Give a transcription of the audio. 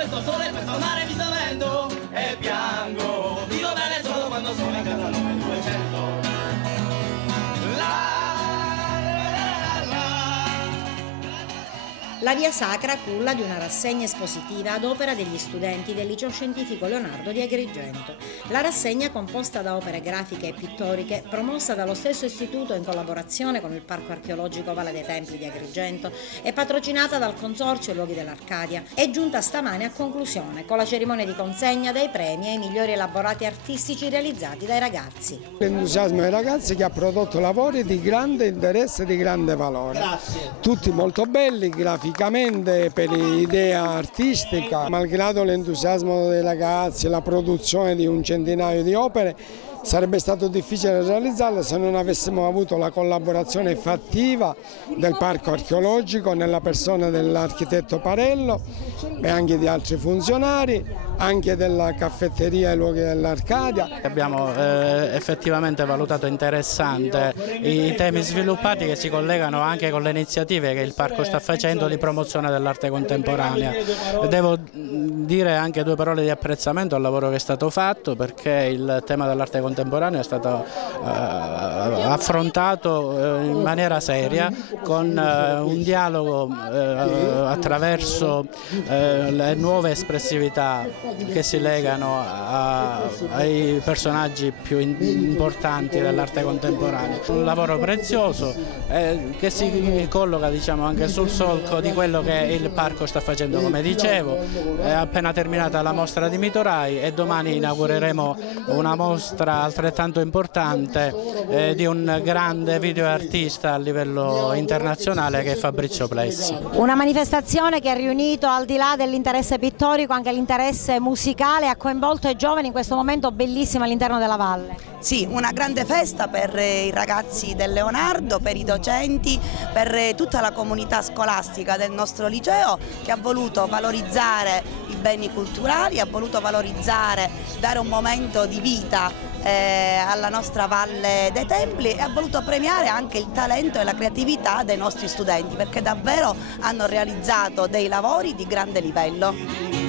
questo sole, questo mare mi sta avendo e piango. Vivo bene solo quando sono in casa 9200. La via sacra culla di una rassegna espositiva ad opera degli studenti del Liceo Scientifico Leonardo di Agrigento. La rassegna, composta da opere grafiche e pittoriche, promossa dallo stesso istituto in collaborazione con il Parco Archeologico Valle dei Templi di Agrigento e patrocinata dal Consorzio Luoghi dell'Arcadia, è giunta stamane a conclusione con la cerimonia di consegna dei premi ai migliori elaborati artistici realizzati dai ragazzi. L'entusiasmo dei ragazzi che ha prodotto lavori di grande interesse e di grande valore. Grazie. Tutti molto belli, graficamente, per idea artistica, malgrado l'entusiasmo dei ragazzi e la produzione di un centinaio di opere. Sarebbe stato difficile realizzarle se non avessimo avuto la collaborazione fattiva del Parco Archeologico nella persona dell'architetto Parello e anche di altri funzionari, anche della caffetteria ai Luoghi dell'Arcadia. Abbiamo effettivamente valutato interessante i temi sviluppati che si collegano anche con le iniziative che il Parco sta facendo di promozione dell'arte contemporanea. Devo dire anche due parole di apprezzamento al lavoro che è stato fatto, perché il tema dell'arte contemporanea è stato affrontato in maniera seria, con un dialogo attraverso le nuove espressività che si legano ai personaggi più importanti dell'arte contemporanea. Un lavoro prezioso che si colloca, diciamo, anche sul solco di quello che il Parco sta facendo. Come dicevo, è appena terminata la mostra di Mitorai e domani inaugureremo una mostra altrettanto importante di un grande videoartista a livello internazionale che è Fabrizio Plessi. Una manifestazione che ha riunito, al di là dell'interesse pittorico, anche l'interesse musicale, ha coinvolto i giovani in questo momento bellissimo all'interno della valle. Sì, una grande festa per i ragazzi del Leonardo, per i docenti, per tutta la comunità scolastica del nostro liceo, che ha voluto valorizzare i beni culturali, ha voluto valorizzare, dare un momento di vita alla nostra Valle dei Templi e ha voluto premiare anche il talento e la creatività dei nostri studenti, perché davvero hanno realizzato dei lavori di grande livello.